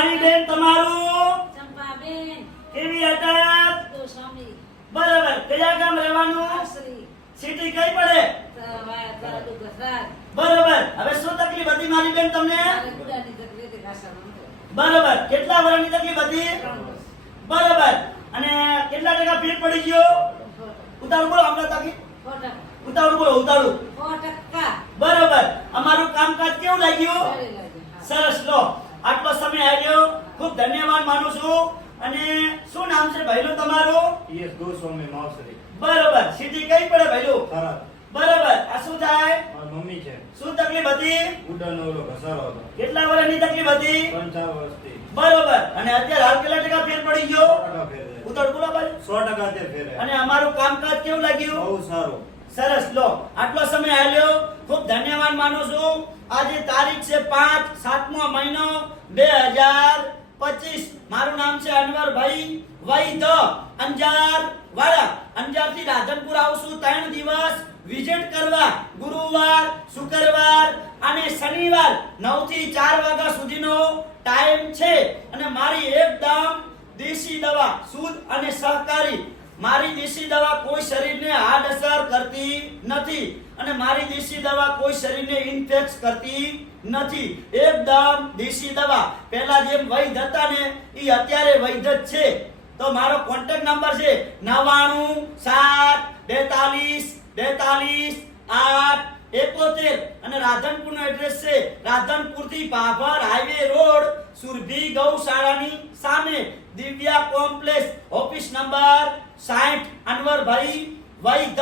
મારી બેન તમારું? ચંપાબેન. કેવી ગોસ્વામી. બરાબર. કયા ગામ રહેવાનું? સિટી કઈ પડે? બરાબર. હવે શું તકલીફ હતી મારી બેન તમને? બરાબર. કેટલા વર્ષની તકલીફ હતી? બરાબર. અને કેટલા ટકા ફેર પડી ગયો? ઉતારું બોલો હમણાં તકલીફ ઉતારું બોલો ઉતારું બરાબર. અમારું કામકાજ કેવું લાગ્યું સારી લાગી હા. સરસ લો આટલો સમય આવ્યો ખૂબ ધન્યવાદ માનું છું. અને શું નામ છે ભાઈલો તમારું? યસ ગોસ્વામી માવસરી. બરોબર. સીધી કઈ પડે ભાઈલો ખરાબ બરોબર. આ શું થાય? મારી મમ્મી છે. શું તકલીફ હતી? ગુડાનો ઓલો ઘસારો હતો. કેટલા વર્ષની તકલીફ હતી? ત્રણ ચાર વર્ષથી. બરોબર. અને અત્યારે હાલ કેટલા ટકા ફેર પડી ગયો? ઉતાર બોલો સો ટકા તે ફેરે અને અમારું કામકાજ કેવું લાગ્યું? બહુ સારું. સરસ. લો આટલો સમય આલ્યો ખૂબ ધન્યવાદ માનું છું. આજે તારીખ છે પાંચ સાતમો મહિનો બે હજાર છે અનવરભાઈ વૈદ અંજાર વાળા. અંજારથી રાધનપુર આવશું. ત્રણ દિવસ વિઝિટ કરવા. ગુરુવાર, શુક્રવાર અને શનિવાર નવથી ચાર વાગ્યા સુધીનો ટાઈમ છે. અને મારી એકદમ દેશી દવા શુદ્ધ અને સહકારી મારી દેશી દવા કોઈ શરીરને આડઅસર કરતી નથી. અને મારી દેશી દવા કોઈ શરીરને ઇન્ફેક્ટ કરતી નથી. એકદમ દેશી દવા. પહેલા જેમ વૈધ હતા ને એ અત્યારે વૈધ જ છે. તો મારો કોન્ટેક્ટ નંબર છે નવાણું સાત બેતાલીસ બેતાલીસ આઠ એકોતેર. અને રાધનપુર નો એડ્રેસ છે રાધનપુરથી ભાભર હાઈવે રોડ સુરભી ગૌશાળાની સામે. દિવ્યા કોમ્પ્લેક્સ ઓફિસ નંબર 60 અનવરભાઈ વૈધ.